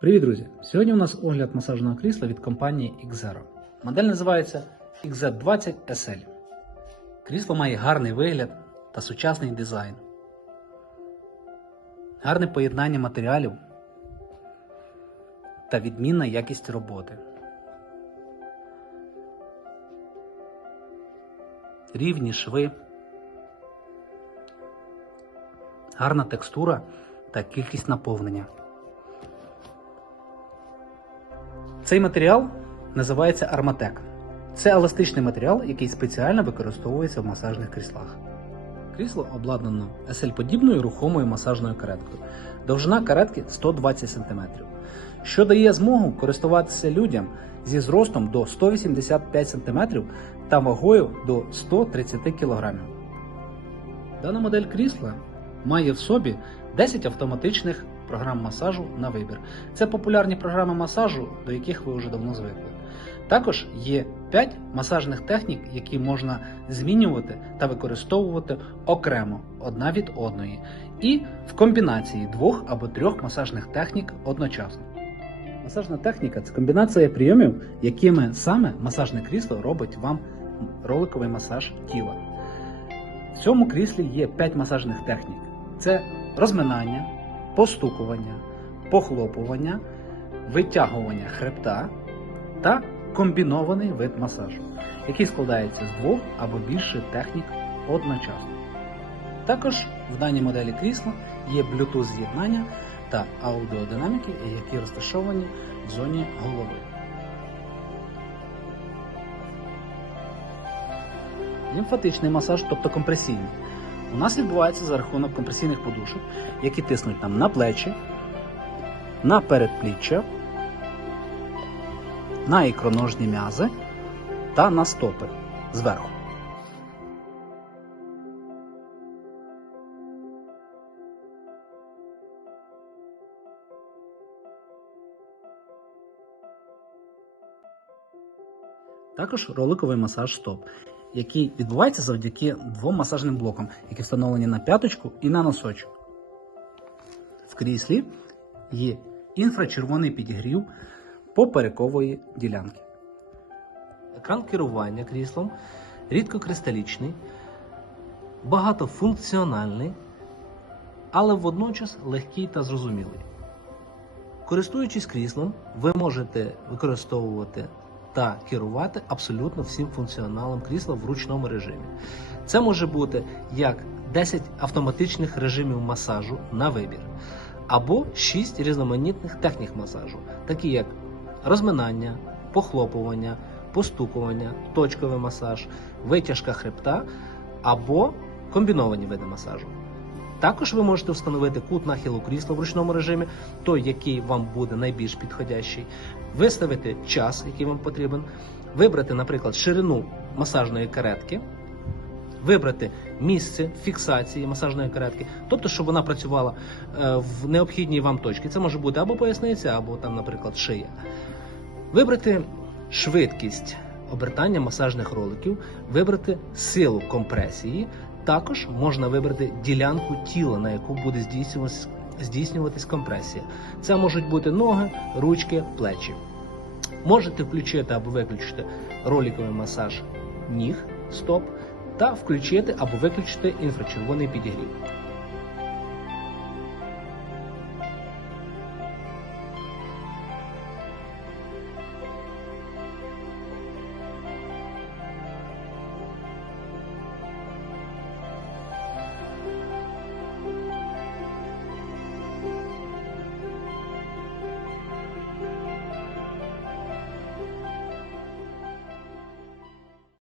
Привіт, друзі! Сьогодні у нас огляд масажного крісла від компанії Xero. Модель називається XZ20 SL. Крісло має гарний вигляд та сучасний дизайн. Гарне поєднання матеріалів та відмінна якість роботи. Рівні шви, гарна текстура та кількість наповнення. Цей матеріал називається Арматек. Це еластичний матеріал, який спеціально використовується в масажних кріслах. Крісло обладнано SL-подібною рухомою масажною кареткою. Довжина каретки 120 см, що дає змогу користуватися людям зі зростом до 185 см та вагою до 130 кг. Дана модель крісла має в собі 10 автоматичних програм масажу на вибір. Це популярні програми масажу, до яких ви вже давно звикли. Також є 5 масажних технік, які можна змінювати та використовувати окремо одна від одної, і в комбінації двох або трьох масажних технік одночасно. Масажна техніка це комбінація прийомів, якими саме масажне крісло робить вам роликовий масаж тіла. В цьому кріслі є 5 масажних технік: це розминання, постукування, похлопування, витягування хребта та комбінований вид масажу, який складається з двох або більше технік одночасно. Також в даній моделі крісла є Bluetooth з'єднання та аудіодинаміки, які розташовані в зоні голови. Лімфатичний масаж, тобто компресійний, у нас відбувається за рахунок компресійних подушок, які тиснуть нам на плечі, на передпліччя, на ікроножні м'язи та на стопи зверху. Також роликовий масаж стоп, який відбувається завдяки двом масажним блокам, які встановлені на п'яточку і на носочок. В кріслі є інфрачервоний підігрів поперекової ділянки. Екран керування кріслом рідкокристалічний, багатофункціональний, але водночас легкий та зрозумілий. Користуючись кріслом, ви можете використовувати та керувати абсолютно всім функціоналом крісла в ручному режимі. Це може бути як 10 автоматичних режимів масажу на вибір, або 6 різноманітних технік масажу, такі як розминання, похлопування, постукування, точковий масаж, витяжка хребта або комбіновані види масажу. Також ви можете встановити кут нахилу крісла в ручному режимі, той, який вам буде найбільш підходящий, виставити час, який вам потрібен, вибрати, наприклад, ширину масажної каретки, вибрати місце фіксації масажної каретки, тобто, щоб вона працювала е, в необхідній вам точці. Це може бути або поясниця, або там, наприклад, шия. Вибрати швидкість обертання масажних роликів, вибрати силу компресії. Також можна вибрати ділянку тіла, на яку буде здійснюватись, компресія. Це можуть бути ноги, ручки, плечі. Можете включити або виключити роликовий масаж ніг, стоп, та включити або виключити інфрачервоний підігрів.